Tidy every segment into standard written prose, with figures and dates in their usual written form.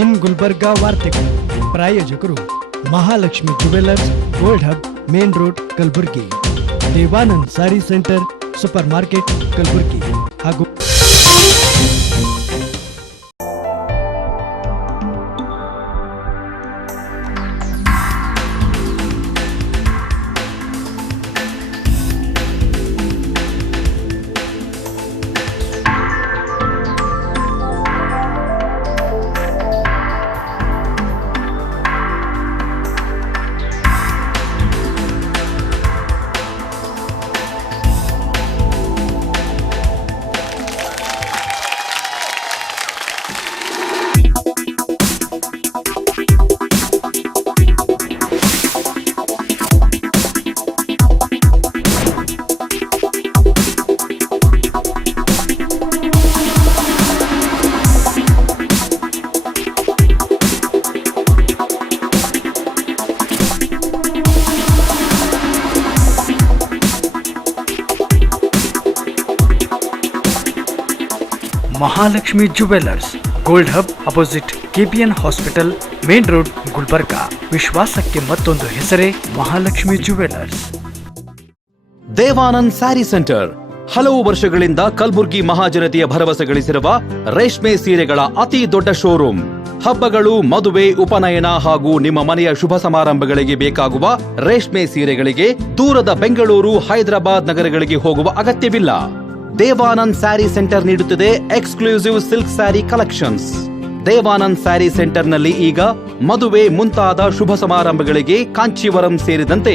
ಇನ್ ಗುಲ್ಬರ್ಗಾ ವಾರ್ತೆಗಳು ಪ್ರಾಯೋಜಕರು Mahalakshmi jewellers, gold hub, main road, Kalaburagi. Devanand sari centre, super market, Kalaburagi ಹಾಗೂ Mahalakshmi jewellers, gold hub, opposite KPN hospital, main road, Gulbarga. ವಿಶ್ವಾಸಕ್ಕೆ ಮತ್ತೊಂದು ಹೆಸರೇ ಮಹಾಲಕ್ಷ್ಮಿ ಜುವೆಲ್ಲರ್ಸ್. ದೇವಾನಂದ್ ಸ್ಯಾರಿ ಸೆಂಟರ್ ಹಲವು ವರ್ಷಗಳಿಂದ ಕಲಬುರ್ಗಿ ಮಹಾಜನತೆಯ ಭರವಸೆ ಗಳಿಸಿರುವ ರೇಷ್ಮೆ ಸೀರೆಗಳ ಅತಿ ದೊಡ್ಡ ಶೋರೂಮ್. ಹಬ್ಬಗಳು, ಮದುವೆ, ಉಪನಯನ ಹಾಗೂ ನಿಮ್ಮ ಮನೆಯ ಶುಭ ಸಮಾರಂಭಗಳಿಗೆ ಬೇಕಾಗುವ ರೇಷ್ಮೆ ಸೀರೆಗಳಿಗೆ ದೂರದ ಬೆಂಗಳೂರು, ಹೈದರಾಬಾದ್ ನಗರಗಳಿಗೆ ಹೋಗುವ ಅಗತ್ಯವಿಲ್ಲ. ದೇವಾನಂದ್ ಸ್ಯಾರಿ ಸೆಂಟರ್ ನೀಡುತ್ತಿದೆ exclusive silk sari collections. Devanand sari ಸೆಂಟರ್ನಲ್ಲಿ ಈಗ ಮದುವೆ ಮುಂತಾದ ಶುಭ ಸಮಾರಂಭಗಳಿಗೆ ಕಾಂಚೀವರಂ ಸೇರಿದಂತೆ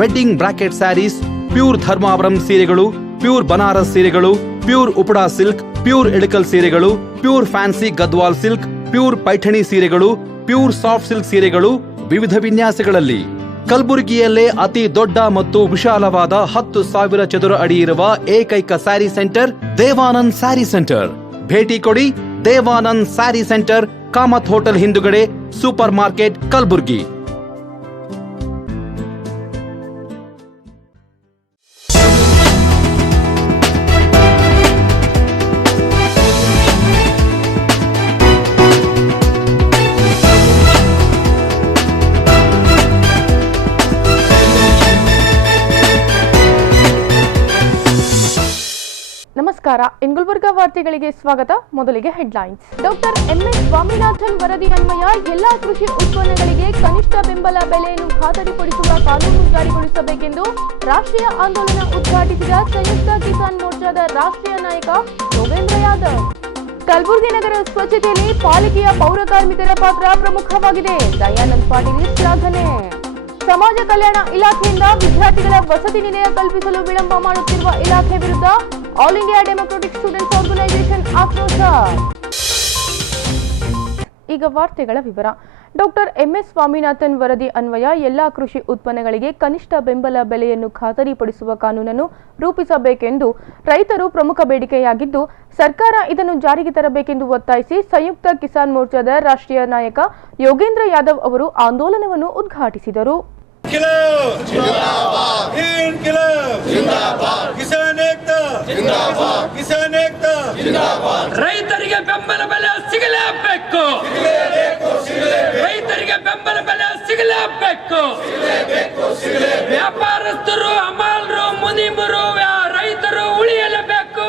wedding brocade saris, pure Dharmavaram ಸೀರೆಗಳು, ಪ್ಯೂರ್ ಬನಾರಸ್ ಸೀರೆಗಳು, pure Uppada silk, pure Ilkal ಸೀರೆಗಳು, pure fancy Gadwal silk, pure Paithani ಸೀರೆಗಳು, ಪ್ಯೂರ್ ಸಾಫ್ಟ್ ಸಿಲ್ಕ್ ಸೀರೆಗಳು ವಿವಿಧ ವಿನ್ಯಾಸಗಳಲ್ಲಿ. ಕಲಬುರಗಿಯಲ್ಲೇ ಅತಿ ದೊಡ್ಡ ಮತ್ತು ವಿಶಾಲವಾದ 10,000 ಚದುರ ಅಡಿ ಇರುವ ಏಕೈಕ ಸ್ಯಾರಿ ಸೆಂಟರ್ ದೇವಾನಂದ್ ಸ್ಯಾರಿ ಸೆಂಟರ್. ಭೇಟಿ ಕೊಡಿ. ದೇವಾನಂದ್ ಸ್ಯಾರಿ ಸೆಂಟರ್, ಕಾಮತ್ ಹೋಟೆಲ್ ಹಿಂದುಗಡೆ, ಸೂಪರ್ ಮಾರ್ಕೆಟ್, ಕಲಬುರಗಿ. ನಮಸ್ಕಾರ, ಇನ್ ಗುಲ್ಬರ್ಗಾ ವಾರ್ತೆಗಳಿಗೆ ಸ್ವಾಗತ. ಮೊದಲಿಗೆ ಹೆಡ್ಲೈನ್ಸ್. ಡಾಕ್ಟರ್ ಎಂಎಸ್ ಸ್ವಾಮಿನಾಥನ್ ವರದಿ ಅನ್ವಯ ಎಲ್ಲಾ ಕೃಷಿ ಉತ್ಪನ್ನಗಳಿಗೆ ಕನಿಷ್ಠ ಬೆಂಬಲ ಬೆಲೆಯನ್ನು ಖಾತರಿಪಡಿಸುವ ಕಾನೂನು ಜಾರಿಗೊಳಿಸಬೇಕೆಂದು ರಾಷ್ಟ್ರೀಯ ಆಂದೋಲನ ಉದ್ಘಾಟಿಸಿದ ಸಂಯುಕ್ತ ಕಿಸಾನ್ ಮೋರ್ಚಾದ ರಾಷ್ಟ್ರೀಯ ನಾಯಕ ಯೋಗೇಂದ್ರ ಯಾದವ್. ಕಲಬುರಗಿ ನಗರ ಸ್ವಚ್ಛತೆಯಲ್ಲಿ ಪಾಲಿಕೆಯ ಪೌರ ಕಾರ್ಮಿಕರ ಪಾತ್ರ ಪ್ರಮುಖವಾಗಿದೆ. ದಯಾನಂದ್ ಪಾಟೀಲ್ ಶ್ಲಾಘನೆ. ಸಮಾಜ ಕಲ್ಯಾಣ ಇಲಾಖೆಯಿಂದ ವಿದ್ಯಾರ್ಥಿಗಳ ವಸತಿ ನಿಲಯ ಕಲ್ಪಿಸಲು ವಿಳಂಬ ಮಾಡುತ್ತಿರುವ ಇಲಾಖೆ ವಿರುದ್ಧ all India democratic students organisation ಆಕ್ರೋಶ. ಈಗ ವಾರ್ತೆಗಳ ವಿವರ. ಡಾಕ್ಟರ್ ಎಂಎಸ್ ಸ್ವಾಮಿನಾಥನ್ ವರದಿ ಅನ್ವಯ ಎಲ್ಲಾ ಕೃಷಿ ಉತ್ಪನ್ನಗಳಿಗೆ ಕನಿಷ್ಠ ಬೆಂಬಲ ಬೆಲೆಯನ್ನು ಖಾತರಿಪಡಿಸುವ ಕಾನೂನನ್ನು ರೂಪಿಸಬೇಕೆಂದು ರೈತರು ಪ್ರಮುಖ ಬೇಡಿಕೆಯಾಗಿದ್ದು, ಸರ್ಕಾರ ಇದನ್ನು ಜಾರಿಗೆ ತರಬೇಕೆಂದು ಒತ್ತಾಯಿಸಿ ಸಂಯುಕ್ತ ಕಿಸಾನ್ ಮೋರ್ಚಾದ ರಾಷ್ಟ್ರೀಯ ನಾಯಕ ಯೋಗೇಂದ್ರ ಯಾದವ್ ಅವರು ಆಂದೋಲನವನ್ನು ಉದ್ಘಾಟಿಸಿದರು. ರೈತರಿಗೆ ಬೆಂಬಲ ಬೆಲೆ ಸಿಗಲೇಬೇಕು. ರೈತರಿಗೆ ಬೆಂಬಲ ಬೆಲೆ ಸಿಗಲೇಬೇಕು. ವ್ಯಾಪಾರಸ್ಥರು, ಹಮಾಲರು, ಮುನಿಮರು, ರೈತರು ಉಳಿಯಲೇಬೇಕು.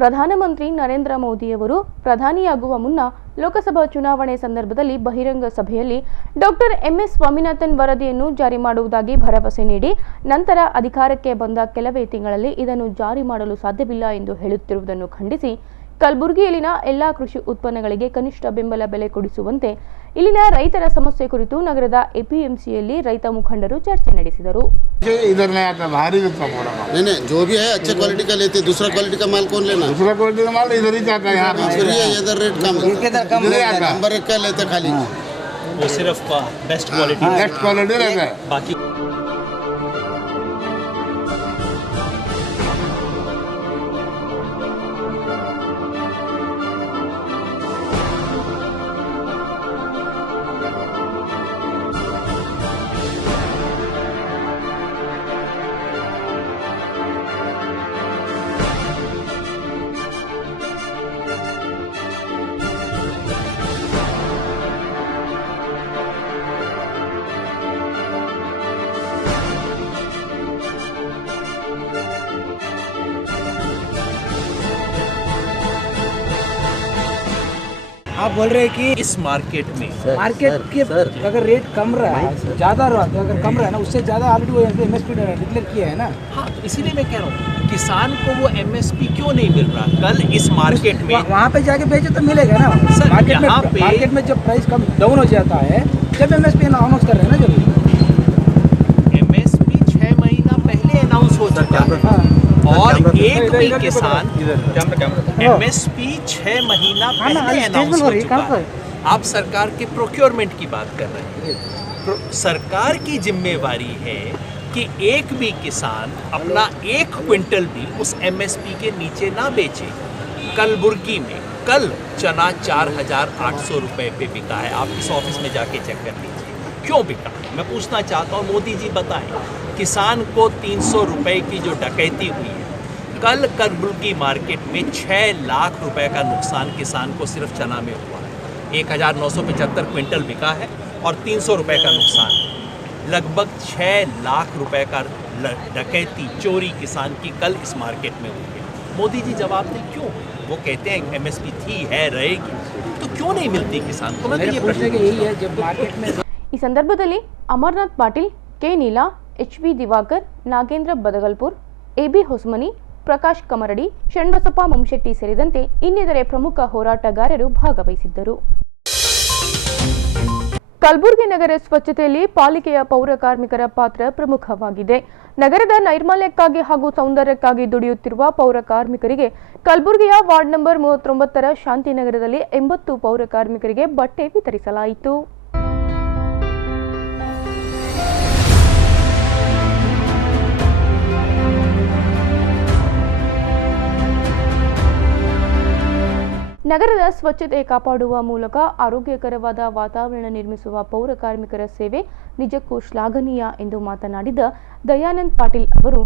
ಪ್ರಧಾನಮಂತ್ರಿ ನರೇಂದ್ರ ಮೋದಿಯವರು ಪ್ರಧಾನಿಯಾಗುವ ಮುನ್ನ ಲೋಕಸಭಾ ಚುನಾವಣೆ ಸಂದರ್ಭದಲ್ಲಿ ಬಹಿರಂಗ ಸಭೆಯಲ್ಲಿ ಡಾಕ್ಟರ್ ಎಂಎಸ್ ಸ್ವಾಮಿನಾಥನ್ ವರದಿಯನ್ನು ಜಾರಿ ಮಾಡುವುದಾಗಿ ಭರವಸೆ ನೀಡಿ ನಂತರ ಅಧಿಕಾರಕ್ಕೆ ಬಂದ ಕೆಲವೇ ತಿಂಗಳಲ್ಲಿ ಇದನ್ನು ಜಾರಿ ಮಾಡಲು ಸಾಧ್ಯವಿಲ್ಲ ಎಂದು ಹೇಳುತ್ತಿರುವುದನ್ನು ಖಂಡಿಸಿ ಕಲಬುರಗಿಯಲ್ಲಿನ ಎಲ್ಲಾ ಕೃಷಿ ಉತ್ಪನ್ನಗಳಿಗೆ ಕನಿಷ್ಠ ಬೆಂಬಲ ಬೆಲೆ ಕೊಡಿಸುವಂತೆ ಇಲ್ಲಿನ ರೈತರ ಸಮಸ್ಯೆ ಕುರಿತು ನಗರದ ಎಪಿಎಂಸಿಯಲ್ಲಿ ರೈತ ಮುಖಂಡರು ಚರ್ಚೆ ನಡೆಸಿದರು. जो भी है अच्छे क्वालिटी का लेते, दूसरा क्वालिटी का माल कौन लेना? दूसरा क्वालिटी का माल इधर ही जाता है, यहाँ फिर ये इधर रेट कम नंबर 1 का लेते खाली, वो सिर्फ बेस्ट क्वालिटी रहता है बाकी। आप बोल रहे हैं कि इस मार्केट में मार्केट के अगर रेट कम रहा है, ज़्यादा रहा तो अगर कम रहा है ना, उससे ज़्यादा ऑलरेडी वो MSP डिक्लेयर किया है ना। हाँ, तो इसीलिए मैं कह रहा हूँ किसान को वो MSP क्यों नहीं मिल रहा। कल इस मार्केट में वहाँ पे जाके बेचे तो मिलेगा ना सर, मार्केट यहाँ पे में जब प्राइस कम डाउन हो जाता है, जब MSP अनाउंस कर रहे हैं ना, जब MSP 6 महीना पहले अनाउंस हो चुका है और एक भी किसान MSP 6 महीना पहले अनाउंस हो चुका है। आप सरकार के प्रोक्योरमेंट की बात कर रहे हैं। सरकार की जिम्मेवारी है कि एक भी किसान अपना 1 क्विंटल भी उस MSP के नीचे ना बेचे। कलबुर्गी में कल चना 4,800 रुपए पे बिका है। आप इस ऑफिस में जाके चेक कर लीजिए क्यों बिका। मैं पूछना चाहता हूँ मोदी जी बताएं, किसान को 300 रुपए की जो डकैती हुई है, कल कलबुर्गी मार्केट में 6 लाख रुपए का नुकसान किसान को सिर्फ चना में हुआ है। 1975 क्विंटल बिका है और 300 रुपए का नुकसान है। लगभग 6 लाख रुपए का डकैती चोरी किसान की कल इस मार्केट में हुई है। मोदी जी जवाब दें क्यों। वो कहते हैं MSP थी है रहेगी, तो क्यों नहीं मिलती किसान को। मैं तो ये पूछने के यही है जब मार्केट में ಈ ಸಂದರ್ಭದಲ್ಲಿ Amarnath Patil, K Neela, HV Divakar, Nagendra Badagalpur, AB Hosamani, Prakash Kamaradi, Shanbasappa Mansetti ಸೇರಿದಂತೆ ಇನ್ನಿತರೆ ಪ್ರಮುಖ ಹೋರಾಟಗಾರರು ಭಾಗವಹಿಸಿದ್ದರು. ಕಲಬುರಗಿ ನಗರ ಸ್ವಚ್ಛತೆಯಲ್ಲಿ ಪಾಲಿಕೆಯ ಪೌರ ಕಾರ್ಮಿಕರ ಪಾತ್ರ ಪ್ರಮುಖವಾಗಿದೆ. ನಗರದ ನೈರ್ಮಲ್ಯಕ್ಕಾಗಿ ಹಾಗೂ ಸೌಂದರ್ಯಕ್ಕಾಗಿ ದುಡಿಯುತ್ತಿರುವ ಪೌರ ಕಾರ್ಮಿಕರಿಗೆ ಕಲಬುರಗಿಯ ವಾರ್ಡ್ ನಂಬರ್ 39ರ ಶಾಂತಿನಗರದಲ್ಲಿ 80 ಪೌರ ಕಾರ್ಮಿಕರಿಗೆ ಬಟ್ಟೆ ವಿತರಿಸಲಾಯಿತು. ನಗರದ ಸ್ವಚ್ಛತೆ ಕಾಪಾಡುವ ಮೂಲಕ ಆರೋಗ್ಯಕರವಾದ ವಾತಾವರಣ ನಿರ್ಮಿಸುವ ಪೌರ ಕಾರ್ಮಿಕರ ಸೇವೆ ನಿಜಕ್ಕೂ ಶ್ಲಾಘನೀಯ ಎಂದು ಮಾತನಾಡಿದ ದಯಾನಂದ್ ಪಾಟೀಲ್ ಅವರು,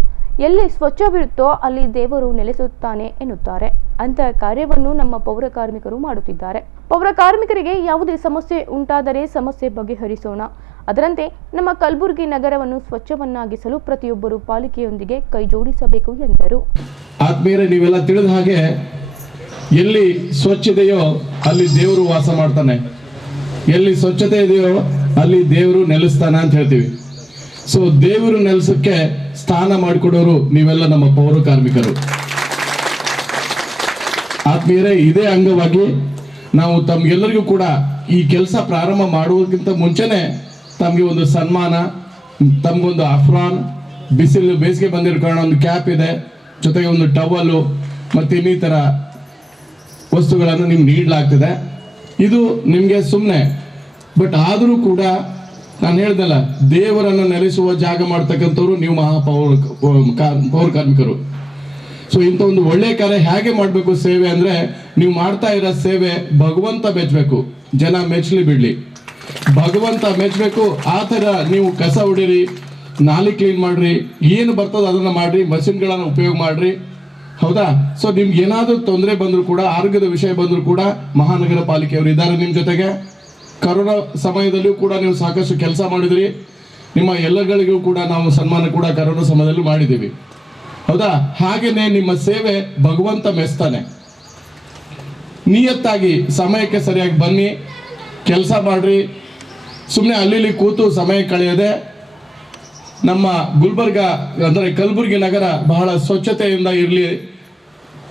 ಎಲ್ಲಿ ಸ್ವಚ್ಛವಿರುತ್ತೋ ಅಲ್ಲಿ ದೇವರು ನೆಲೆಸುತ್ತಾನೆ ಎನ್ನುತ್ತಾರೆ. ಅಂತಹ ಕಾರ್ಯವನ್ನು ನಮ್ಮ ಪೌರ ಕಾರ್ಮಿಕರು ಮಾಡುತ್ತಿದ್ದಾರೆ. ಪೌರ ಕಾರ್ಮಿಕರಿಗೆ ಯಾವುದೇ ಸಮಸ್ಯೆ ಉಂಟಾದರೆ ಸಮಸ್ಯೆ ಬಗೆಹರಿಸೋಣ. ಅದರಂತೆ ನಮ್ಮ ಕಲಬುರಗಿ ನಗರವನ್ನು ಸ್ವಚ್ಛವನ್ನಾಗಿಸಲು ಪ್ರತಿಯೊಬ್ಬರು ಪಾಲಿಕೆಯೊಂದಿಗೆ ಕೈಜೋಡಿಸಬೇಕು ಎಂದರು. ಆದ್ಮೇಲೆ ನೀವೆಲ್ಲ ತಿಳಿದ ಹಾಗೆ ಎಲ್ಲಿ ಸ್ವಚ್ಛತೆಯೋ ಅಲ್ಲಿ ದೇವರು ವಾಸ ಮಾಡ್ತಾನೆ, ಎಲ್ಲಿ ಸ್ವಚ್ಛತೆ ಇದೆಯೋ ಅಲ್ಲಿ ದೇವರು ನೆಲೆಸ್ತಾನೆ ಅಂತ ಹೇಳ್ತೀವಿ. ಸೊ ದೇವರು ನೆಲೆಸಕ್ಕೆ ಸ್ಥಾನ ಮಾಡಿಕೊಡೋರು ನೀವೆಲ್ಲ ನಮ್ಮ ಪೌರ ಕಾರ್ಮಿಕರು. ಆದ್ಮೇಲೆ ಇದೇ ಅಂಗವಾಗಿ ನಾವು ತಮ್ಗೆಲ್ಲರಿಗೂ ಕೂಡ ಈ ಕೆಲಸ ಪ್ರಾರಂಭ ಮಾಡುವುದಕ್ಕಿಂತ ಮುಂಚೆನೆ ತಮಗೆ ಒಂದು ಸನ್ಮಾನ, ತಮಗೊಂದು ಅಫ್ರಾನ್, ಬಿಸಿಲು ಬೇಸಿಗೆ ಬಂದಿರೋ ಕಾರಣ ಒಂದು ಕ್ಯಾಪ್ ಇದೆ, ಜೊತೆಗೆ ಒಂದು ಟವಲ್ಲು ಮತ್ತು ಇನ್ನಿತರ ವಸ್ತುಗಳನ್ನು ನಿಮ್ಗೆ ನೀಡಲಾಗ್ತದೆ. ಇದು ನಿಮಗೆ ಸುಮ್ಮನೆ, ಬಟ್ ಆದರೂ ಕೂಡ ನಾನು ಹೇಳ್ದಲ್ಲ, ದೇವರನ್ನು ನೆಲೆಸುವ ಜಾಗ ಮಾಡ್ತಕ್ಕಂಥವ್ರು ನೀವು ಪೌರ ಕಾರ್ಮಿಕರು. ಸೊ ಇಂಥ ಒಂದು ಒಳ್ಳೆ ಕಾರ್ಯ ಹೇಗೆ ಮಾಡಬೇಕು ಸೇವೆ ಅಂದರೆ, ನೀವು ಮಾಡ್ತಾ ಇರೋ ಸೇವೆ ಭಗವಂತ ಮೆಚ್ಚಬೇಕು, ಜನ ಮೆಚ್ಚಲಿ ಬಿಡಲಿ, ಭಗವಂತ ಮೆಚ್ಚಬೇಕು. ಆ ಥರ ನೀವು ಕಸ ಹೊಡೀರಿ, ನಾಲಿ ಕ್ಲೀನ್ ಮಾಡ್ರಿ, ಏನು ಬರ್ತದೆ ಅದನ್ನು ಮಾಡ್ರಿ, ಮಷಿನ್ಗಳನ್ನು ಉಪಯೋಗ ಮಾಡ್ರಿ, ಹೌದಾ? ಸೊ ನಿಮ್ಗೆ ಏನಾದರೂ ತೊಂದರೆ ಬಂದರೂ ಕೂಡ, ಆರೋಗ್ಯದ ವಿಷಯ ಬಂದರೂ ಕೂಡ ಮಹಾನಗರ ಪಾಲಿಕೆಯವರು ಇದ್ದಾರೆ ನಿಮ್ಮ ಜೊತೆಗೆ. ಕರೋನಾ ಸಮಯದಲ್ಲಿಯೂ ಕೂಡ ನೀವು ಸಾಕಷ್ಟು ಕೆಲಸ ಮಾಡಿದ್ರಿ. ನಿಮ್ಮ ಎಲ್ಲಗಳಿಗೂ ಕೂಡ ನಾವು ಸನ್ಮಾನ ಕೂಡ ಕರೋನಾ ಸಮಯದಲ್ಲೂ ಮಾಡಿದ್ದೀವಿ, ಹೌದಾ? ಹಾಗೇನೆ ನಿಮ್ಮ ಸೇವೆ ಭಗವಂತ ಮೆಚ್ತಾನೆ. ನಿಯತ್ತಾಗಿ ಸಮಯಕ್ಕೆ ಸರಿಯಾಗಿ ಬನ್ನಿ, ಕೆಲಸ ಮಾಡ್ರಿ. ಸುಮ್ಮನೆ ಅಲ್ಲಿ ಕೂತು ಸಮಯ ಕಳೆಯದೆ ನಮ್ಮ ಗುಲ್ಬರ್ಗ ಅಂದರೆ ಕಲಬುರಗಿ ನಗರ ಬಹಳ ಸ್ವಚ್ಛತೆಯಿಂದ ಇರಲಿ.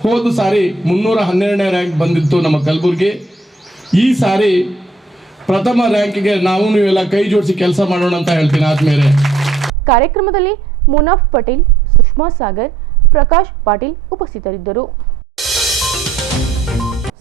ಹೋದ ಸಾರಿ 312ನೇ ರ್ಯಾಂಕ್ ಬಂದಿತ್ತು ನಮ್ಮ ಕಲಬುರಗಿ. ಈ ಸಾರಿ ಪ್ರಥಮ ರ್ಯಾಂಕ್ಗೆ ನಾವು ನೀವೆಲ್ಲ ಕೈ ಜೋಡಿಸಿ ಕೆಲಸ ಮಾಡೋಣ ಅಂತ ಹೇಳ್ತೀನಿ. ಆದ್ಮೇಲೆ ಕಾರ್ಯಕ್ರಮದಲ್ಲಿ ಮುನಾಫ್ ಪಟೇಲ್, ಸುಷ್ಮಾ ಸಾಗರ್, ಪ್ರಕಾಶ್ ಪಾಟೀಲ್ ಉಪಸ್ಥಿತರಿದ್ದರು.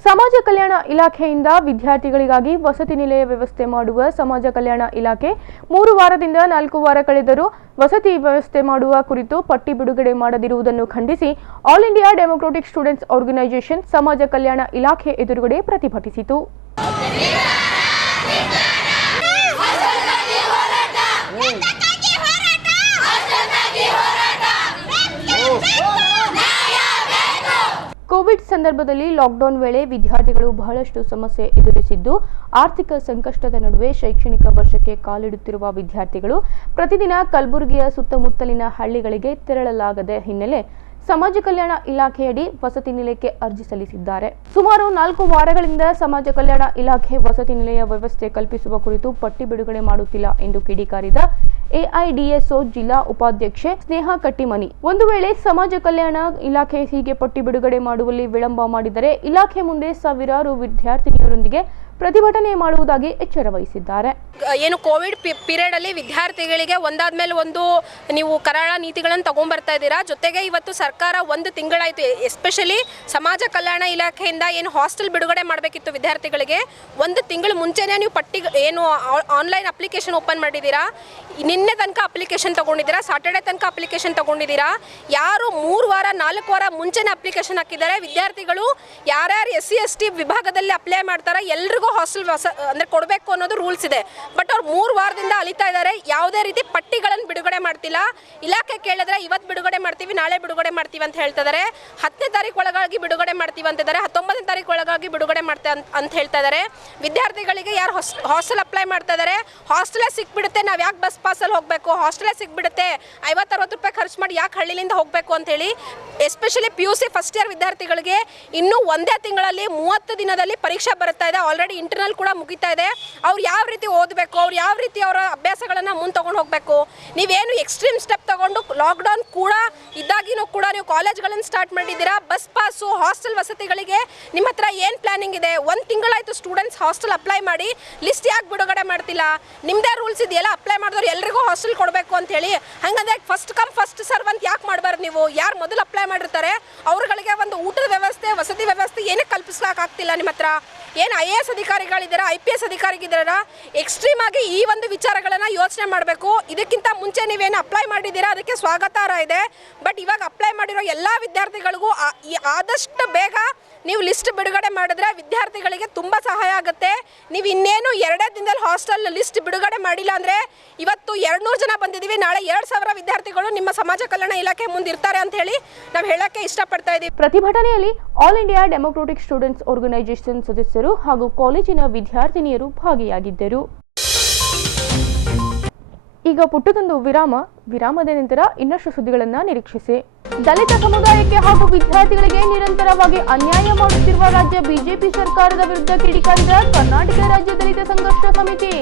ಸಮಾಜ ಕಲ್ಯಾಣ ಇಲಾಖೆಯಿಂದ ವಿದ್ಯಾರ್ಥಿಗಳಿಗಾಗಿ ವಸತಿ ನಿಲಯ ವ್ಯವಸ್ಥೆ ಮಾಡುವ ಸಮಾಜ ಕಲ್ಯಾಣ ಇಲಾಖೆ 3 ವಾರದಿಂದ 4 ವಾರ ಕಳೆದರೂ ವಸತಿ ವ್ಯವಸ್ಥೆ ಮಾಡುವ ಕುರಿತು ಪಟ್ಟಿ ಬಿಡುಗಡೆ ಮಾಡದಿರುವುದನ್ನು ಖಂಡಿಸಿ all India democratic students organisation ಸಮಾಜ ಕಲ್ಯಾಣ ಇಲಾಖೆ ಎದುರುಗಡೆ ಪ್ರತಿಭಟಿಸಿತು. ಕೋವಿಡ್ ಸಂದರ್ಭದಲ್ಲಿ ಲಾಕ್ಡೌನ್ ವೇಳೆ ವಿದ್ಯಾರ್ಥಿಗಳು ಬಹಳಷ್ಟು ಸಮಸ್ಯೆ ಎದುರಿಸಿದ್ದು, ಆರ್ಥಿಕ ಸಂಕಷ್ಟದ ನಡುವೆ ಶೈಕ್ಷಣಿಕ ವರ್ಷಕ್ಕೆ ಕಾಲಿಡುತ್ತಿರುವ ವಿದ್ಯಾರ್ಥಿಗಳು ಪ್ರತಿದಿನ ಕಲಬುರಗಿಯ ಸುತ್ತಮುತ್ತಲಿನ ಹಳ್ಳಿಗಳಿಗೆ ತೆರಳಲಾಗದ ಹಿನ್ನೆಲೆ ಸಮಾಜ ಕಲ್ಯಾಣ ಇಲಾಖೆಯಡಿ ವಸತಿ ನಿಲಯಕ್ಕೆ ಅರ್ಜಿ ಸಲ್ಲಿಸಿದ್ದಾರೆ. ಸುಮಾರು 4 ವಾರಗಳಿಂದ ಸಮಾಜ ಕಲ್ಯಾಣ ಇಲಾಖೆ ವಸತಿ ನಿಲಯ ವ್ಯವಸ್ಥೆ ಕಲ್ಪಿಸುವ ಕುರಿತು ಪಟ್ಟಿ ಬಿಡುಗಡೆ ಮಾಡುತ್ತಿಲ್ಲ ಎಂದು ಕಿಡಿಕಾರಿದ ಎಐಡಿಎಸ್ಒ ಜಿಲ್ಲಾ ಉಪಾಧ್ಯಕ್ಷೆ ಸ್ನೇಹಾ ಕಟ್ಟಿಮನಿ, ಒಂದು ವೇಳೆ ಸಮಾಜ ಕಲ್ಯಾಣ ಇಲಾಖೆ ಹೀಗೆ ಪಟ್ಟಿ ಬಿಡುಗಡೆ ಮಾಡುವಲ್ಲಿ ವಿಳಂಬ ಮಾಡಿದರೆ ಇಲಾಖೆ ಮುಂದೆ ಸಾವಿರಾರು ವಿದ್ಯಾರ್ಥಿನಿಯರೊಂದಿಗೆ ಪ್ರತಿಭಟನೆ ಮಾಡುವುದಾಗಿ ಎಚ್ಚರ ವಹಿಸಿದ್ದಾರೆ. ಏನು ಕೋವಿಡ್ ಪೀರಿಯಡ್ ಅಲ್ಲಿ ವಿದ್ಯಾರ್ಥಿಗಳಿಗೆ ಒಂದಾದ್ಮೇಲೆ ಒಂದು ನೀವು ಕರಾಳ ನೀತಿಗಳನ್ನು ತಗೊಂಡ್ಬರ್ತಾ ಇದ್ದೀರಾ. ಜೊತೆಗೆ ಇವತ್ತು ಸರ್ಕಾರ 1 ತಿಂಗಳಾಯಿತು, ಎಸ್ಪೆಷಲಿ ಸಮಾಜ ಕಲ್ಯಾಣ ಇಲಾಖೆಯಿಂದ ಏನು ಹಾಸ್ಟೆಲ್ ಬಿಡುಗಡೆ ಮಾಡಬೇಕಿತ್ತು ವಿದ್ಯಾರ್ಥಿಗಳಿಗೆ, 1 ತಿಂಗಳು ಮುಂಚೆನೇ ನೀವು ಪಟ್ಟಿ ಏನು ಆನ್ಲೈನ್ ಅಪ್ಲಿಕೇಶನ್ ಓಪನ್ ಮಾಡಿದ್ದೀರಾ. ನಿನ್ನೆ ತನಕ ಅಪ್ಲಿಕೇಶನ್ ತಗೊಂಡಿದ್ದೀರಾ, ಸಾಟರ್ಡೆ ತನಕ ಅಪ್ಲಿಕೇಶನ್ ತಗೊಂಡಿದ್ದೀರಾ. ಯಾರು 3 ವಾರ 4 ವಾರ ಮುಂಚೆನೇ ಅಪ್ಲಿಕೇಶನ್ ಹಾಕಿದ್ದಾರೆ ವಿದ್ಯಾರ್ಥಿಗಳು, ಯಾರ್ಯಾರು SC ST ವಿಭಾಗದಲ್ಲಿ ಅಪ್ಲೈ ಮಾಡ್ತಾರೆ ಎಲ್ರಿಗೂ ಹಾಸ್ಟೆಲ್ ಅಂದ್ರೆ ಕೊಡಬೇಕು ಅನ್ನೋದು ರೂಲ್ಸ್ ಇದೆ. ಬಟ್ ಅವ್ರು 3 ವಾರದಿಂದ ಅಲಿತಾ ಇದ್ದಾರೆ, ಯಾವುದೇ ರೀತಿ ಪಟ್ಟಿಗಳನ್ನು ಬಿಡುಗಡೆ ಮಾಡ್ತಿಲ್ಲ. ಇಲಾಖೆ ಕೇಳಿದ್ರೆ ಇವತ್ತು ಬಿಡುಗಡೆ ಮಾಡ್ತೀವಿ, ನಾಳೆ ಬಿಡುಗಡೆ ಮಾಡ್ತೀವಿ ಅಂತ ಹೇಳ್ತಿದ್ದಾರೆ. 10ನೇ ತಾರೀಕು ಒಳಗಾಗಿ ಬಿಡುಗಡೆ ಮಾಡ್ತೀವಿ ಅಂತಿದ್ದಾರೆ, 19ನೇ ತಾರೀಕು ಒಳಗಾಗಿ ಬಿಡುಗಡೆ ಮಾಡ್ತೇವೆ ಅಂತ ಹೇಳ್ತಾ ಇದ್ದಾರೆ. ವಿದ್ಯಾರ್ಥಿಗಳಿಗೆ ಯಾರು ಹಾಸ್ಟೆಲ್ ಅಪ್ಲೈ ಮಾಡ್ತಾ ಇದ್ದಾರೆ, ಹಾಸ್ಟೆಲೇ ಸಿಕ್ಬಿಡುತ್ತೆ, ನಾವು ಯಾಕೆ ಬಸ್ ಪಾಸಲ್ಲಿ ಹೋಗಬೇಕು, ಹಾಸ್ಟೆಲೇ ಸಿಕ್ಬಿಡುತ್ತೆ, 50-60 ರೂಪಾಯಿ ಖರ್ಚು ಮಾಡಿ ಯಾಕೆ ಹಳ್ಳಿಲಿಂದ ಹೋಗಬೇಕು ಅಂತೇಳಿ. ಎಸ್ಪೆಷಲಿ PUC ಫಸ್ಟ್ ಇಯರ್ ವಿದ್ಯಾರ್ಥಿಗಳಿಗೆ ಇನ್ನೂ 1 ತಿಂಗಳಲ್ಲಿ 30 ದಿನದಲ್ಲಿ ಪರೀಕ್ಷೆ ಬರುತ್ತಾ ಇದೆ. ಆಲ್ರೆಡಿ ಇಂಟರ್ನಲ್ ಕೂಡ ಮುಗಿತಾ ಇದೆ. ಅವ್ರು ಯಾವ ರೀತಿ ಓದಬೇಕು, ಅವ್ರು ಯಾವ ರೀತಿ ಅವರ ಅಭ್ಯಾಸಗಳನ್ನು ಮುಂದೆ ತೊಗೊಂಡು ಹೋಗಬೇಕು. ನೀವೇನು ಎಕ್ಸ್ಟ್ರೀಮ್ ಸ್ಟೆಪ್ ತಗೊಂಡು ಲಾಕ್ಡೌನ್ ಕೂಡ ಇದ್ದಾಗಿನೂ ಕೂಡ ನೀವು ಕಾಲೇಜ್ಗಳನ್ನು ಸ್ಟಾರ್ಟ್ ಮಾಡಿದ್ದೀರಾ. ಬಸ್ ಪಾಸು, ಹಾಸ್ಟೆಲ್ ವಸತಿಗಳಿಗೆ ನಿಮ್ಮ ಹತ್ರ ಏನು ಪ್ಲಾನಿಂಗ್ ಇದೆ? 1 ತಿಂಗಳಾಯಿತು ಸ್ಟೂಡೆಂಟ್ಸ್ ಹಾಸ್ಟೆಲ್ ಅಪ್ಲೈ ಮಾಡಿ, ಲಿಸ್ಟ್ ಯಾಕೆ ಬಿಡುಗಡೆ ಮಾಡ್ತಿಲ್ಲ? ನಿಮ್ಮದೇ ರೂಲ್ಸ್ ಇದೆಯಲ್ಲ, ಅಪ್ಲೈ ಮಾಡಿದವ್ರು ಎಲ್ರಿಗೂ ಹಾಸ್ಟೆಲ್ ಕೊಡಬೇಕು ಅಂತೇಳಿ. ಹಾಗಂದ್ರೆ ಫಸ್ಟ್ ಕಮ್ ಫಸ್ಟ್ ಸರ್ವ್ ಅಂತ ಯಾಕೆ ಮಾಡಬಾರ್ದು ನೀವು? ಯಾರು ಮೊದಲು ಅಪ್ಲೈ ಮಾಡಿರ್ತಾರೆ ಅವ್ರುಗಳಿಗೆ ಒಂದು ಊಟದ ವ್ಯವಸ್ಥೆ, ವಸತಿ ವ್ಯವಸ್ಥೆ ಏನಕ್ಕೆ ಕಲ್ಪಿಸ್ಲಾಕಾಗ್ತಿಲ್ಲ ನಿಮ್ಮ ಹತ್ರ? ಏನು IAS ಅಧಿಕಾರಿಗಳಿದ್ದೀರಾ, IPS ಅಧಿಕಾರಿಗಳಿದ್ದೀರಾ? ಎಕ್ಸ್ಟ್ರೀಮ್ ಆಗಿ ಈ ಒಂದು ವಿಚಾರಗಳನ್ನು ಯೋಚನೆ ಮಾಡಬೇಕು. ಇದಕ್ಕಿಂತ ಮುಂಚೆ ನೀವೇನು ಅಪ್ಲೈ ಮಾಡಿದ್ದೀರಾ ಅದಕ್ಕೆ ಸ್ವಾಗತಾರ್ಹ ಇದೆ. ಬಟ್ ಇವಾಗ ಅಪ್ಲೈ ಮಾಡಿರೋ ಎಲ್ಲ ವಿದ್ಯಾರ್ಥಿಗಳಿಗೂ ಆದಷ್ಟು ಬೇಗ ನೀವು ಲಿಸ್ಟ್ ಬಿಡುಗಡೆ ಮಾಡಿದ್ರೆ ವಿದ್ಯಾರ್ಥಿಗಳಿಗೆ ತುಂಬ ಸಹಾಯ ಆಗುತ್ತೆ. ನೀವು ಇನ್ನೇನು 2 ದಿನದಲ್ಲಿ ಹಾಸ್ಟೆಲ್ ಲಿಸ್ಟ್ ಬಿಡುಗಡೆ ಮಾಡಿಲ್ಲ ಅಂದರೆ ಇವತ್ತು 200 ಜನ ಬಂದಿದ್ದೀವಿ, ನಾಳೆ 2000 ವಿದ್ಯಾರ್ಥಿಗಳು ನಿಮ್ಮ ಸಮಾಜ ಕಲ್ಯಾಣ ಇಲಾಖೆ ಮುಂದಿರ್ತಾರೆ ಅಂತ ಹೇಳಿ ನಾವು ಹೇಳಕ್ಕೆ ಇಷ್ಟಪಡ್ತಾ ಇದ್ದೀವಿ. ಪ್ರತಿಭಟನೆಯಲ್ಲಿ all India democratic students organisation ಸದಸ್ಯರು ಹಾಗೂ ಕಾಲೇಜಿನ ವಿದ್ಯಾರ್ಥಿನಿಯರು ಭಾಗಿಯಾಗಿದ್ದರು. ಈಗ ಪುಟ್ಟದೊಂದು ವಿರಾಮದ ನಂತರ ಇನ್ನಷ್ಟು ಸುದ್ದಿಗಳನ್ನು ನಿರೀಕ್ಷಿಸಿ. ದಲಿತ ಸಮುದಾಯಕ್ಕೆ ಹಾಗೂ ವಿದ್ಯಾರ್ಥಿಗಳಿಗೆ ನಿರಂತರವಾಗಿ ಅನ್ಯಾಯ ಮಾಡುತ್ತಿರುವ ರಾಜ್ಯ ಬಿಜೆಪಿ ಸರ್ಕಾರದ ವಿರುದ್ಧ ಕಿಡಿಕಾರಿದ ಕರ್ನಾಟಕ ರಾಜ್ಯ ದಲಿತ ಸಂಘರ್ಷ ಸಮಿತಿ.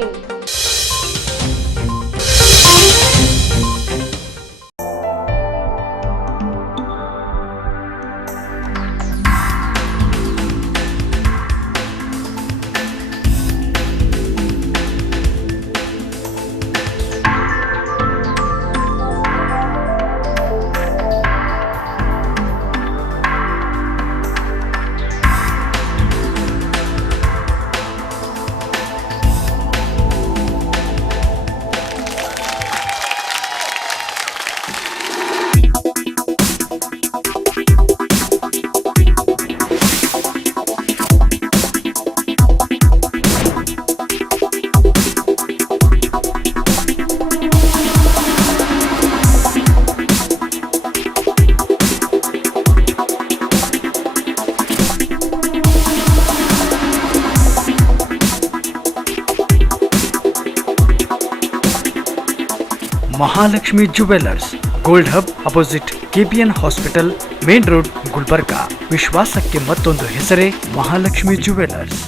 Mahalakshmi jewellers, gold hub opposite KPN hospital, main road, Gulbarga. ವಿಶ್ವಾಸಕ್ಕೆ ಮತ್ತೊಂದು ಹೆಸರೇ ಮಹಾಲಕ್ಷ್ಮಿ ಜುವೆಲ್ಲರ್ಸ್.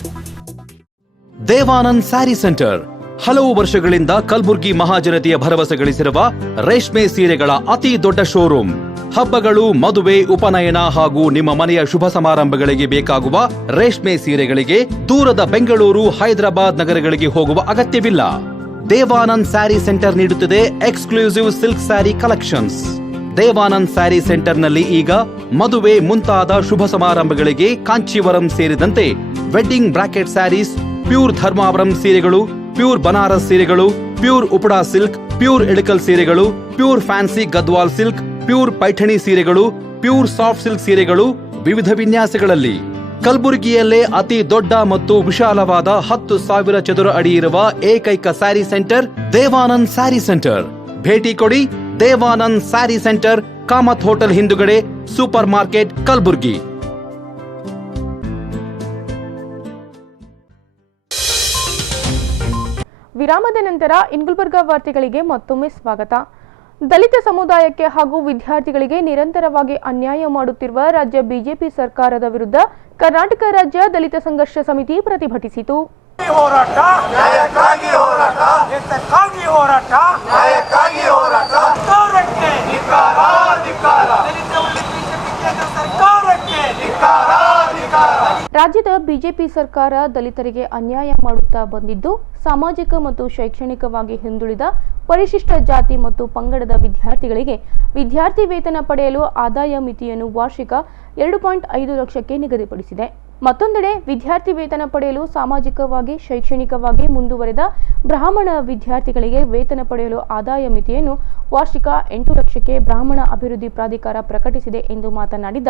ದೇವಾನಂದ್ ಸ್ಯಾರಿ ಸೆಂಟರ್ ಹಲವು ವರ್ಷಗಳಿಂದ ಕಲಬುರ್ಗಿ ಮಹಾಜನತೆಯ ಭರವಸೆ ಗಳಿಸಿರುವ ರೇಷ್ಮೆ ಸೀರೆಗಳ ಅತಿ ದೊಡ್ಡ ಶೋರೂಮ್. ಹಬ್ಬಗಳು, ಮದುವೆ, ಉಪನಯನ ಹಾಗೂ ನಿಮ್ಮ ಮನೆಯ ಶುಭ ಸಮಾರಂಭಗಳಿಗೆ ಬೇಕಾಗುವ ರೇಷ್ಮೆ ಸೀರೆಗಳಿಗೆ ದೂರದ ಬೆಂಗಳೂರು, ಹೈದರಾಬಾದ್ ನಗರಗಳಿಗೆ ಹೋಗುವ ಅಗತ್ಯವಿಲ್ಲ. ದೇವಾನಂದ್ ಸ್ಯಾರಿ ಸೆಂಟರ್ ನೀಡುತ್ತಿದೆ exclusive silk sari collections. Devanand sari ಸೆಂಟರ್ನಲ್ಲಿ ಈಗ ಮದುವೆ ಮುಂತಾದ ಶುಭ ಸಮಾರಂಭಗಳಿಗೆ ಕಾಂಚೀವರಂ ಸೇರಿದಂತೆ wedding brocade saris, pure Dharmavaram ಸೀರೆಗಳು, ಪ್ಯೂರ್ ಬನಾರಸ್ ಸೀರೆಗಳು, pure Uppada silk, pure Ilkal ಸೀರೆಗಳು, pure fancy Gadwal silk, pure Paithani ಸೀರೆಗಳು, ಪ್ಯೂರ್ ಸಾಫ್ಟ್ ಸಿಲ್ಕ್ ಸೀರೆಗಳು ವಿವಿಧ ವಿನ್ಯಾಸಗಳಲ್ಲಿ. ಕಲಬುರಗಿಯಲ್ಲೇ ಅತಿ ದೊಡ್ಡ ಮತ್ತು ವಿಶಾಲವಾದ 10,000 ಚದುರ ಅಡಿ ಇರುವ ಏಕೈಕ ಸ್ಯಾರಿ ಸೆಂಟರ್ ದೇವಾನಂದ್ ಸ್ಯಾರಿ ಸೆಂಟರ್. ಭೇಟಿ ಕೊಡಿ ದೇವಾನಂದ್ ಸ್ಯಾರಿ ಸೆಂಟರ್, ಕಾಮತ್ ಹೋಟೆಲ್ ಹಿಂದುಗಡೆ, ಸೂಪರ್ ಮಾರ್ಕೆಟ್, ಕಲಬುರ್ಗಿ. ವಿರಾಮದ ನಂತರ ಗುಲ್ಬರ್ಗಾ ವಾರ್ತೆಗಳಿಗೆ ಮತ್ತೊಮ್ಮೆ ಸ್ವಾಗತ. ದಲಿತ ಸಮುದಾಯಕ್ಕೆ ಹಾಗೂ ವಿದ್ಯಾರ್ಥಿಗಳಿಗೆ ನಿರಂತರವಾಗಿ ಅನ್ಯಾಯ ಮಾಡುತ್ತಿರುವ ರಾಜ್ಯ ಬಿಜೆಪಿ ಸರ್ಕಾರದ ವಿರುದ್ಧ ಕರ್ನಾಟಕ ರಾಜ್ಯ ದಲಿತ ಸಂಘರ್ಷ ಸಮಿತಿ ಪ್ರತಿಭಟಿಸಿತು. ಹೋರಾಟ ನ್ಯಾಯಕ್ಕಾಗಿ ಹೋರಾಟ ಎತ್ತಕ್ಕಾಗಿ ಹೋರಾಟ ನ್ಯಾಯಕ್ಕಾಗಿ ಹೋರಾಟ ಸರ್ಕಾರಕ್ಕೆ ಧಿಕ್ಕಾರ ಧಿಕ್ಕಾರ ಸರ್ಕಾರಕ್ಕೆ ಧಿಕ್ಕಾರ ಧಿಕ್ಕಾರ. ರಾಜ್ಯದ ಬಿಜೆಪಿ ಸರ್ಕಾರ ದಲಿತರಿಗೆ ಅನ್ಯಾಯ ಮಾಡುತ್ತಾ ಬಂದಿದ್ದು ಸಾಮಾಜಿಕ ಮತ್ತು ಶೈಕ್ಷಣಿಕವಾಗಿ ಹಿಂದುಳಿದ ಪರಿಶಿಷ್ಟ ಜಾತಿ ಮತ್ತು ಪಂಗಡದ ವಿದ್ಯಾರ್ಥಿಗಳಿಗೆ ವಿದ್ಯಾರ್ಥಿ ವೇತನ ಪಡೆಯಲು ಆದಾಯ ಮಿತಿಯನ್ನು ವಾರ್ಷಿಕ 2.5 ಲಕ್ಷಕ್ಕೆ ನಿಗದಿಪಡಿಸಿದೆ. ಮತ್ತೊಂದೆಡೆ ವಿದ್ಯಾರ್ಥಿ ವೇತನ ಪಡೆಯಲು ಸಾಮಾಜಿಕವಾಗಿ ಶೈಕ್ಷಣಿಕವಾಗಿ ಮುಂದುವರೆದ ಬ್ರಾಹ್ಮಣ ವಿದ್ಯಾರ್ಥಿಗಳಿಗೆ ವೇತನ ಪಡೆಯಲು ಆದಾಯ ಮಿತಿಯನ್ನು ವಾರ್ಷಿಕ 8 ಲಕ್ಷಕ್ಕೆ ಬ್ರಾಹ್ಮಣ ಅಭಿವೃದ್ಧಿ ಪ್ರಾಧಿಕಾರ ಪ್ರಕಟಿಸಿದೆ ಎಂದು ಮಾತನಾಡಿದ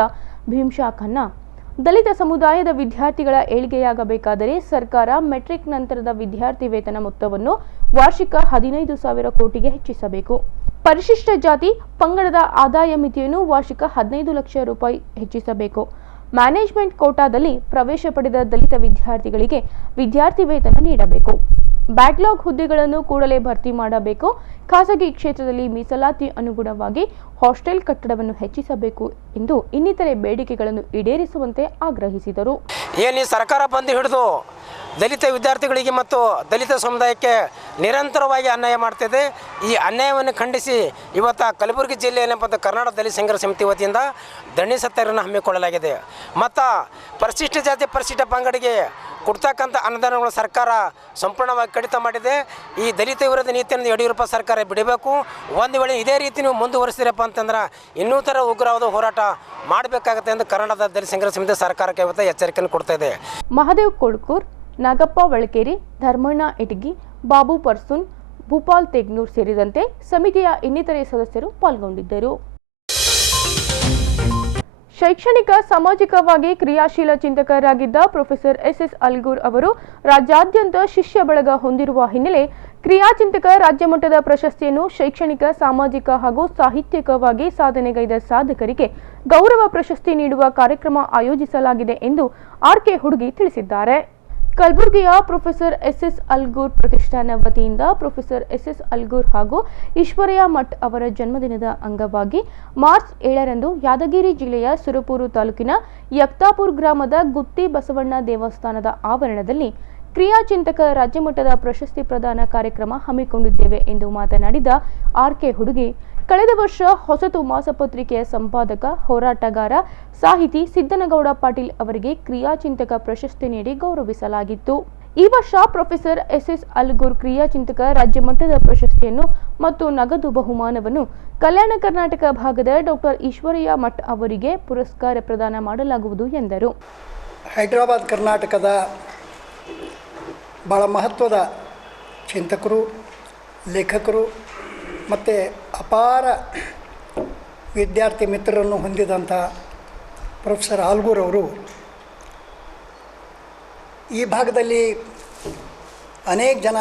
ಭೀಮ್ಶಾ ಖನ್ನಾ, ದಲಿತ ಸಮುದಾಯದ ವಿದ್ಯಾರ್ಥಿಗಳ ಏಳ್ಗೆಯಾಗಬೇಕಾದರೆ ಸರ್ಕಾರ ಮೆಟ್ರಿಕ್ ನಂತರದ ವಿದ್ಯಾರ್ಥಿ ವೇತನ ಮೊತ್ತವನ್ನು ವಾರ್ಷಿಕ 15,000 ಕೋಟಿಗೆ ಹೆಚ್ಚಿಸಬೇಕು. ಪರಿಶಿಷ್ಟ ಜಾತಿ ಪಂಗಡದ ಆದಾಯ ಮಿತಿಯನ್ನು ವಾರ್ಷಿಕ 15 ಲಕ್ಷ ರೂಪಾಯಿ ಹೆಚ್ಚಿಸಬೇಕು. ಮ್ಯಾನೇಜ್ಮೆಂಟ್ ಕೋಟಾದಲ್ಲಿ ಪ್ರವೇಶ ಪಡೆದ ದಲಿತ ವಿದ್ಯಾರ್ಥಿಗಳಿಗೆ ವಿದ್ಯಾರ್ಥಿ ವೇತನ ನೀಡಬೇಕು. ಬ್ಯಾಕ್ಲಾಗ್ ಹುದ್ದೆಗಳನ್ನು ಕೂಡಲೇ ಭರ್ತಿ ಮಾಡಬೇಕು. ಖಾಸಗಿ ಕ್ಷೇತ್ರದಲ್ಲಿ ಮೀಸಲಾತಿ ಅನುಗುಣವಾಗಿ ಹಾಸ್ಟೆಲ್ ಕಟ್ಟಡವನ್ನು ಹೆಚ್ಚಿಸಬೇಕು ಎಂದು ಇನ್ನಿತರೆ ಬೇಡಿಕೆಗಳನ್ನು ಈಡೇರಿಸುವಂತೆ ಆಗ್ರಹಿಸಿದರು. ಏನು ಸರ್ಕಾರ ಬಂದು ಹಿಡಿದು ದಲಿತ ವಿದ್ಯಾರ್ಥಿಗಳಿಗೆ ಮತ್ತು ದಲಿತ ಸಮುದಾಯಕ್ಕೆ ನಿರಂತರವಾಗಿ ಅನ್ಯಾಯ ಮಾಡ್ತಿದೆ. ಈ ಅನ್ಯಾಯವನ್ನು ಖಂಡಿಸಿ ಇವತ್ತು ಕಲಬುರಗಿ ಜಿಲ್ಲೆಯಲ್ಲಿ ಕರ್ನಾಟಕ ದಲಿತ ಸಂಘರ್ಷ ಸಮಿತಿ ವತಿಯಿಂದ ದಂಡಿ ಸತ್ಯಾಗ್ರಹವನ್ನು ಹಮ್ಮಿಕೊಳ್ಳಲಾಗಿದೆ. ಮತ್ತು ಪರಿಶಿಷ್ಟ ಜಾತಿ ಪರಿಶಿಷ್ಟ ಪಂಗಡಿಗೆ ಕೊಡ್ತಕ್ಕಂಥ ಅನುದಾನಗಳು ಸರ್ಕಾರ ಸಂಪೂರ್ಣವಾಗಿ ಕಡಿತ ಮಾಡಿದೆ. ಈ ದಲಿತ ವಿರೋಧ ನೀತಿಯನ್ನು ಯಡಿಯೂರಪ್ಪ ಸರ್ಕಾರ ಬಿಡಬೇಕು. ಒಂದು ವೇಳೆ ಇದೇ ರೀತಿ ನೀವು ಮುಂದುವರಿಸಿರಪ್ಪ ಅಂತಂದ್ರೆ ಇನ್ನೂ ಥರ ಉಗ್ರವಾದ ಹೋರಾಟ ಮಾಡಬೇಕಾಗುತ್ತೆ ಎಂದು ಕರ್ನಾಟಕ ದಲಿತ ಸಂಘರ್ಷ ಸಮಿತಿ ಸರ್ಕಾರಕ್ಕೆ ಇವತ್ತು ಎಚ್ಚರಿಕೆಯನ್ನು ಕೊಡ್ತಾ ಇದೆ. ಮಹದೇವ್ ಕೊಳ್ಕೂರ್, ನಾಗಪ್ಪ ವಳಕೇರಿ, ಧರ್ಮಣ್ಣ ಇಟಗಿ, ಬಾಬು ಪರ್ಸುನ್, ಭೂಪಾಲ್ ತೆಗ್ನೂರ್ ಸೇರಿದಂತೆ ಸಮಿತಿಯ ಇನ್ನಿತರೆ ಸದಸ್ಯರು ಪಾಲ್ಗೊಂಡಿದ್ದರು. ಶೈಕ್ಷಣಿಕ ಸಾಮಾಜಿಕವಾಗಿ ಕ್ರಿಯಾಶೀಲ ಚಿಂತಕರಾಗಿದ್ದ ಪ್ರೊಫೆಸರ್ ಎಸ್ ಅಲ್ಗೂರ್ ಅವರು ರಾಜ್ಯಾದ್ಯಂತ ಶಿಷ್ಯ ಬಳಗ ಹೊಂದಿರುವ ಹಿನ್ನೆಲೆ ಕ್ರಿಯಾಚಿಂತಕ ರಾಜ್ಯ ಮಟ್ಟದ ಪ್ರಶಸ್ತಿಯನ್ನು ಶೈಕ್ಷಣಿಕ ಸಾಮಾಜಿಕ ಹಾಗೂ ಸಾಹಿತ್ಯಿಕವಾಗಿ ಸಾಧನೆಗೈದ ಸಾಧಕರಿಗೆ ಗೌರವ ಪ್ರಶಸ್ತಿ ನೀಡುವ ಕಾರ್ಯಕ್ರಮ ಆಯೋಜಿಸಲಾಗಿದೆ ಎಂದು ಆರ್ಕೆ ಹುಡುಗಿ ತಿಳಿಸಿದ್ದಾರೆ. ಕಲಬುರಗಿಯ ಪ್ರೊಫೆಸರ್ ಎಸ್ ಅಲ್ಗೂರ್ ಪ್ರತಿಷ್ಠಾನ ವತಿಯಿಂದ ಪ್ರೊಫೆಸರ್ ಎಸ್ ಅಲ್ಗೂರ್ ಹಾಗೂ ಈಶ್ವರಯ್ಯ ಮಠ್ ಅವರ ಜನ್ಮದಿನದ ಅಂಗವಾಗಿ ಮಾರ್ಚ್ 7ರಂದು ಯಾದಗಿರಿ ಜಿಲ್ಲೆಯ ಸುರಪೂರು ತಾಲೂಕಿನ ಯಕ್ತಾಪುರ್ ಗ್ರಾಮದ ಗುತ್ತಿ ಬಸವಣ್ಣ ದೇವಸ್ಥಾನದ ಆವರಣದಲ್ಲಿ ಕ್ರಿಯಾಚಿಂತಕ ರಾಜ್ಯಮಟ್ಟದ ಪ್ರಶಸ್ತಿ ಪ್ರದಾನ ಕಾರ್ಯಕ್ರಮ ಹಮ್ಮಿಕೊಂಡಿದ್ದೇವೆ ಎಂದು ಮಾತನಾಡಿದ ಆರ್ಕೆ ಹುಡುಗಿ, ಕಳೆದ ವರ್ಷ ಹೊಸತು ಮಾಸಪತ್ರಿಕೆಯ ಸಂಪಾದಕ, ಹೋರಾಟಗಾರ, ಸಾಹಿತಿ ಸಿದ್ದನಗೌಡ ಪಾಟೀಲ್ ಅವರಿಗೆ ಕ್ರಿಯಾಚಿಂತಕ ಪ್ರಶಸ್ತಿ ನೀಡಿ ಗೌರವಿಸಲಾಗಿತ್ತು. ಈ ವರ್ಷ ಪ್ರೊಫೆಸರ್ ಎಸ್ ಅಲ್ಗೂರ್ ಕ್ರಿಯಾಚಿಂತಕ ರಾಜ್ಯ ಮಟ್ಟದ ಪ್ರಶಸ್ತಿಯನ್ನು ಮತ್ತು ನಗದು ಬಹುಮಾನವನ್ನು ಕಲ್ಯಾಣ ಕರ್ನಾಟಕ ಭಾಗದ ಡಾಕ್ಟರ್ ಈಶ್ವರಯ್ಯ ಮಠ್ ಅವರಿಗೆ ಪುರಸ್ಕಾರ ಪ್ರದಾನ ಮಾಡಲಾಗುವುದು ಎಂದರು. ಹೈದರಾಬಾದ್ ಕರ್ನಾಟಕದ ಭಾಳ ಮಹತ್ವದ ಚಿಂತಕರು, ಲೇಖಕರು ಮತ್ತು ಅಪಾರ ವಿದ್ಯಾರ್ಥಿ ಮಿತ್ರರನ್ನು ಹೊಂದಿದಂಥ ಪ್ರೊಫೆಸರ್ ಆಲ್ಗೂರ್ ಅವರು ಈ ಭಾಗದಲ್ಲಿ ಅನೇಕ ಜನ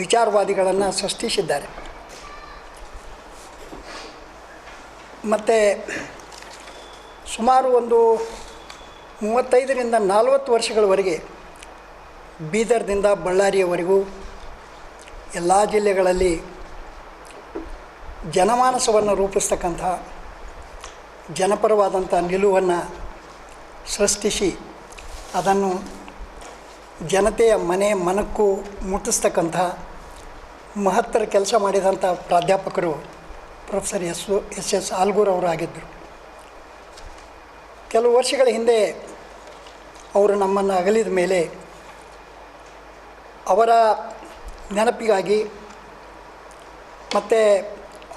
ವಿಚಾರವಾದಿಗಳನ್ನು ಸೃಷ್ಟಿಸಿದ್ದಾರೆ. ಮತ್ತು ಸುಮಾರು ಒಂದು 35ರಿಂದ 40 ವರ್ಷಗಳವರೆಗೆ ಬೀದರ್ದಿಂದ ಬಳ್ಳಾರಿಯವರೆಗೂ ಎಲ್ಲ ಜಿಲ್ಲೆಗಳಲ್ಲಿ ಜನಮಾನಸವನ್ನು ರೂಪಿಸ್ತಕ್ಕಂಥ ಜನಪರವಾದಂಥ ನಿಲುವನ್ನು ಸೃಷ್ಟಿಸಿ ಅದನ್ನು ಜನತೆಯ ಮನಕ್ಕೂ ಮುಟ್ಟಿಸ್ತಕ್ಕಂಥ ಮಹತ್ತರ ಕೆಲಸ ಮಾಡಿದಂಥ ಪ್ರಾಧ್ಯಾಪಕರು ಪ್ರೊಫೆಸರ್ ಎಸ್ ಆಲ್ಗೂರ್ ಅವರು ಆಗಿದ್ದರು. ಕೆಲವು ವರ್ಷಗಳ ಹಿಂದೆ ಅವರು ನಮ್ಮನ್ನು ಅಗಲಿದ ಮೇಲೆ ಅವರ ನೆನಪಿಗಾಗಿ ಮತ್ತು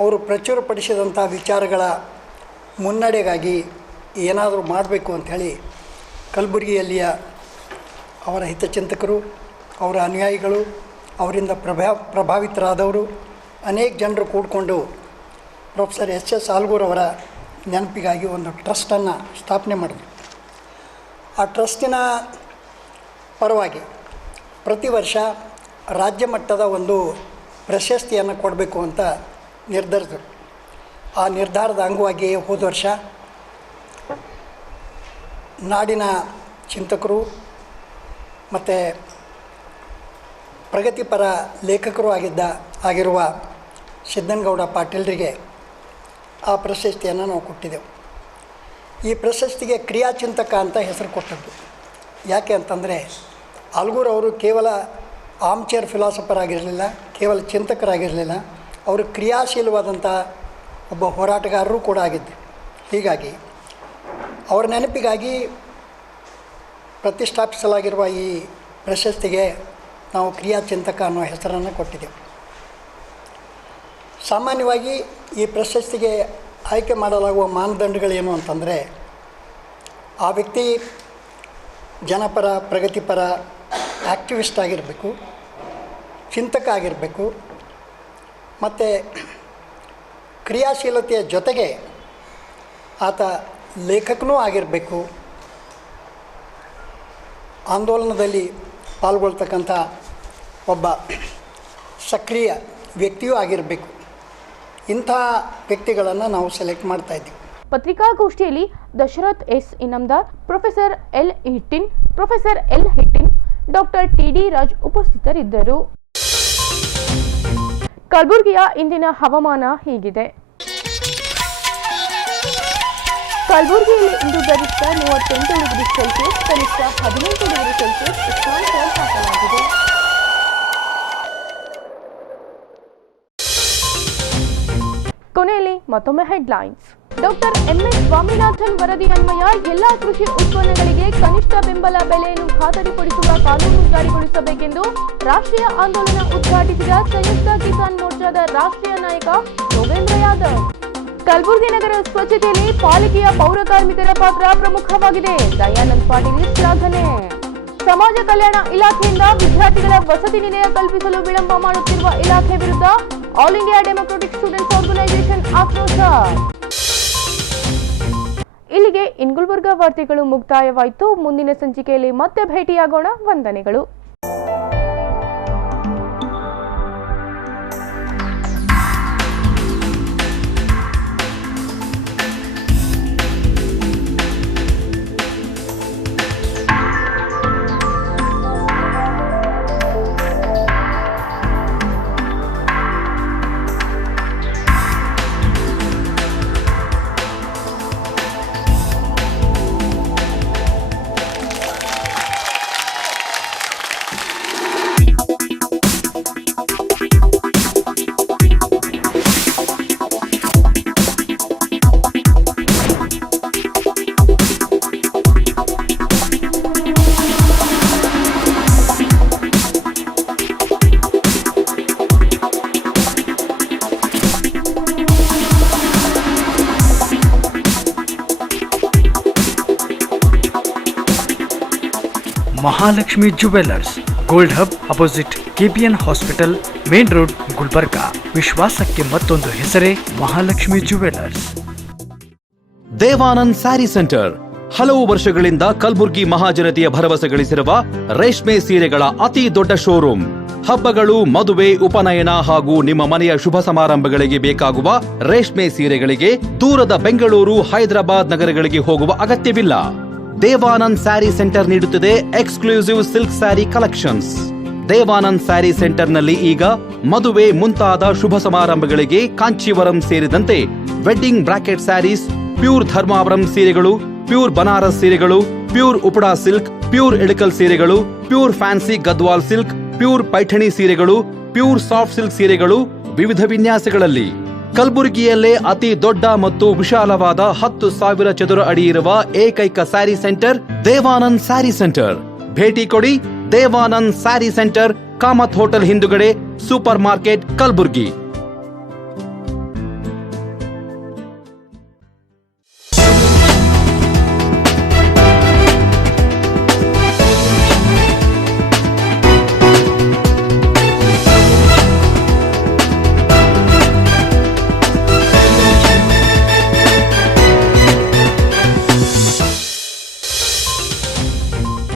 ಅವರು ಪ್ರಚುರಪಡಿಸಿದಂಥ ವಿಚಾರಗಳ ಮುನ್ನಡೆಗಾಗಿ ಏನಾದರೂ ಮಾಡಬೇಕು ಅಂಥೇಳಿ ಕಲಬುರಗಿಯಲ್ಲಿಯ ಅವರ ಹಿತಚಿಂತಕರು, ಅವರ ಅನುಯಾಯಿಗಳು, ಅವರಿಂದ ಪ್ರಭಾವಿತರಾದವರು ಅನೇಕ ಜನರು ಕೂಡಿಕೊಂಡು ಪ್ರೊಫೆಸರ್ ಎಸ್ ಆಲ್ಗೂರ್ ಅವರ ನೆನಪಿಗಾಗಿ ಒಂದು ಟ್ರಸ್ಟನ್ನು ಸ್ಥಾಪನೆ ಮಾಡಿದರು. ಆ ಟ್ರಸ್ಟಿನ ಪರವಾಗಿ ಪ್ರತಿ ವರ್ಷ ರಾಜ್ಯ ಮಟ್ಟದ ಒಂದು ಪ್ರಶಸ್ತಿಯನ್ನು ಕೊಡಬೇಕು ಅಂತ ನಿರ್ಧರಿಸಿದರು. ಆ ನಿರ್ಧಾರದ ಅಂಗವಾಗಿ ಹೋದ ವರ್ಷ ನಾಡಿನ ಚಿಂತಕರು ಮತ್ತು ಪ್ರಗತಿಪರ ಲೇಖಕರು ಆಗಿರುವ ಸಿದ್ದನಗೌಡ ಪಾಟೀಲರಿಗೆ ಆ ಪ್ರಶಸ್ತಿಯನ್ನು ನಾವು ಕೊಟ್ಟಿದ್ದೆವು. ಈ ಪ್ರಶಸ್ತಿಗೆ ಕ್ರಿಯಾಚಿಂತಕ ಅಂತ ಹೆಸರು ಕೊಟ್ಟದ್ದು. ಯಾಕೆ ಅಂತಂದರೆ ಆಲ್ಗೂರ್ ಅವರು ಕೇವಲ ಆರ್ಮ್ಚೇರ್ ಫಿಲಾಸಫರ್ ಆಗಿರಲಿಲ್ಲ, ಕೇವಲ ಚಿಂತಕರಾಗಿರಲಿಲ್ಲ, ಅವರು ಕ್ರಿಯಾಶೀಲವಾದಂಥ ಒಬ್ಬ ಹೋರಾಟಗಾರರು ಕೂಡ ಆಗಿದ್ದರು. ಹೀಗಾಗಿ ಅವರ ನೆನಪಿಗಾಗಿ ಪ್ರತಿಷ್ಠಾಪಿಸಲಾಗಿರುವ ಈ ಪ್ರಶಸ್ತಿಗೆ ನಾವು ಕ್ರಿಯಾಚಿಂತಕ ಅನ್ನೋ ಹೆಸರನ್ನು ಕೊಟ್ಟಿದ್ದೆವು. ಸಾಮಾನ್ಯವಾಗಿ ಈ ಪ್ರಶಸ್ತಿಗೆ ಆಯ್ಕೆ ಮಾಡಲಾಗುವ ಮಾನದಂಡಗಳೇನು ಅಂತಂದರೆ ಆ ವ್ಯಕ್ತಿ ಜನಪರ, ಪ್ರಗತಿಪರ, ಆ್ಯಕ್ಟಿವಿಸ್ಟ್ ಆಗಿರಬೇಕು, ಚಿಂತಕ ಆಗಿರಬೇಕು, ಮತ್ತು ಕ್ರಿಯಾಶೀಲತೆಯ ಜೊತೆಗೆ ಆತ ಲೇಖಕನೂ ಆಗಿರಬೇಕು, ಆಂದೋಲನದಲ್ಲಿ ಪಾಲ್ಗೊಳ್ತಕ್ಕಂಥ ಒಬ್ಬ ಸಕ್ರಿಯ ವ್ಯಕ್ತಿಯೂ ಆಗಿರಬೇಕು. ಇಂಥ ವ್ಯಕ್ತಿಗಳನ್ನು ನಾವು ಸೆಲೆಕ್ಟ್ ಮಾಡ್ತಾಯಿದ್ದೀವಿ. ಪತ್ರಿಕಾಗೋಷ್ಠಿಯಲ್ಲಿ Dasharath S Inamdar, professor L Hittin, doctor T D. Raj ಉಪಸ್ಥಿತರಿದ್ದರು. ಕಲಬುರಗಿಯ ಇಂದಿನ ಹವಾಮಾನ ಹೀಗಿದೆ. ಕಲಬುರಗಿಯಲ್ಲಿ ಇಂದು ಗರಿಷ್ಠ 38 ಡಿಗ್ರಿ ಸೆಲ್ಸಿಯಸ್, ಕನಿಷ್ಠ 18 ಡಿಗ್ರಿ ಸೆಲ್ಸಿಯಸ್ ಉಷ್ಣಾಂಶ ದಾಖಲಾಗಿದೆ. ಕೊನೆಯಲ್ಲಿ ಮತ್ತೊಮ್ಮೆ ಹೆಡ್ಲೈನ್ಸ್. ಡಾಕ್ಟರ್ ಎಂಎಸ್ ಸ್ವಾಮಿನಾಥನ್ ವರದಿ ಅನ್ವಯ ಎಲ್ಲಾ ಕೃಷಿ ಉತ್ಪನ್ನಗಳಿಗೆ ಕನಿಷ್ಠ ಬೆಂಬಲ ಬೆಲೆಯನ್ನು ಖಾತರಿಪಡಿಸುವ ಕಾನೂನು ಜಾರಿಗೊಳಿಸಬೇಕೆಂದು ರಾಷ್ಟ್ರೀಯ ಆಂದೋಲನ ಉದ್ಘಾಟಿಸಿದ ಸಂಯುಕ್ತ ಕಿಸಾನ್ ಮೋರ್ಚಾದ ರಾಷ್ಟ್ರೀಯ ನಾಯಕ ಯೋಗೇಂದ್ರ ಯಾದವ್. ಕಲಬುರಗಿ ನಗರ ಸ್ವಚ್ಛತೆಯಲ್ಲಿ ಪಾಲಿಕೆಯ ಪೌರ ಕಾರ್ಮಿಕರ ಪಾತ್ರ ಪ್ರಮುಖವಾಗಿದೆ. ದಯಾನಂದ್ ಪಾಟೀಲ್ ಶ್ಲಾಘನೆ. ಸಮಾಜ ಕಲ್ಯಾಣ ಇಲಾಖೆಯಿಂದ ವಿದ್ಯಾರ್ಥಿಗಳ ವಸತಿ ನಿಲಯ ಕಲ್ಪಿಸಲು ವಿಳಂಬ ಮಾಡುತ್ತಿರುವ ಇಲಾಖೆ ವಿರುದ್ಧ all India democratic students organisation ಆಕ್ರೋಶ. ಇಲ್ಲಿಗೆ ಗುಲ್ಬರ್ಗಾ ವಾರ್ತೆಗಳು ಮುಕ್ತಾಯವಾಯಿತು. ಮುಂದಿನ ಸಂಚಿಕೆಯಲ್ಲಿ ಮತ್ತೆ ಭೇಟಿಯಾಗೋಣ. ವಂದನೆಗಳು. Mahalakshmi jewellers, gold hub opposite KPN hospital, main road, Gulbarga. ವಿಶ್ವಾಸಕ್ಕೆ ಮತ್ತೊಂದು ಹೆಸರೇ ಮಹಾಲಕ್ಷ್ಮಿ ಜುವೆಲ್ಲರ್ಸ್. ದೇವಾನಂದ್ ಸ್ಯಾರಿ ಸೆಂಟರ್ ಹಲವು ವರ್ಷಗಳಿಂದ ಕಲಬುರ್ಗಿ ಮಹಾಜನತೆಯ ಭರವಸೆ ಗಳಿಸಿರುವ ರೇಷ್ಮೆ ಸೀರೆಗಳ ಅತಿ ದೊಡ್ಡ ಶೋರೂಮ್. ಹಬ್ಬಗಳು, ಮದುವೆ, ಉಪನಯನ ಹಾಗೂ ನಿಮ್ಮ ಮನೆಯ ಶುಭ ಸಮಾರಂಭಗಳಿಗೆ ಬೇಕಾಗುವ ರೇಷ್ಮೆ ಸೀರೆಗಳಿಗೆ ದೂರದ ಬೆಂಗಳೂರು, ಹೈದರಾಬಾದ್ ನಗರಗಳಿಗೆ ಹೋಗುವ ಅಗತ್ಯವಿಲ್ಲ. ದೇವಾನಂದ್ ಸ್ಯಾರಿ ಸೆಂಟರ್ ನೀಡುತ್ತಿದೆ exclusive silk sari collections. Devanand sari ಸೆಂಟರ್ನಲ್ಲಿ ಈಗ ಮದುವೆ ಮುಂತಾದ ಶುಭ ಸಮಾರಂಭಗಳಿಗೆ ಕಾಂಚೀವರಂ ಸೇರಿದಂತೆ wedding brocade saris, pure Dharmavaram ಸೀರೆಗಳು, ಪ್ಯೂರ್ ಬನಾರಸ್ ಸೀರೆಗಳು, pure Uppada silk, pure Ilkal ಸೀರೆಗಳು, pure fancy Gadwal silk, pure Paithani ಸೀರೆಗಳು, ಪ್ಯೂರ್ ಸಾಫ್ಟ್ ಸಿಲ್ಕ್ ಸೀರೆಗಳು ವಿವಿಧ ವಿನ್ಯಾಸಗಳಲ್ಲಿ. ಕಲಬುರಗಿಯಲ್ಲೇ ಅತಿ ದೊಡ್ಡ ಮತ್ತು ವಿಶಾಲವಾದ 10,000 ಚದುರ ಅಡಿ ಇರುವ ಏಕೈಕ ಸ್ಯಾರಿ ಸೆಂಟರ್ ದೇವಾನಂದ್ ಸ್ಯಾರಿ ಸೆಂಟರ್. ಭೇಟಿ ಕೊಡಿ. ದೇವಾನಂದ್ ಸ್ಯಾರಿ ಸೆಂಟರ್, ಕಾಮತ್ ಹೋಟೆಲ್ ಹಿಂದುಗಡೆ, ಸೂಪರ್ ಮಾರ್ಕೆಟ್, ಕಲಬುರಗಿ.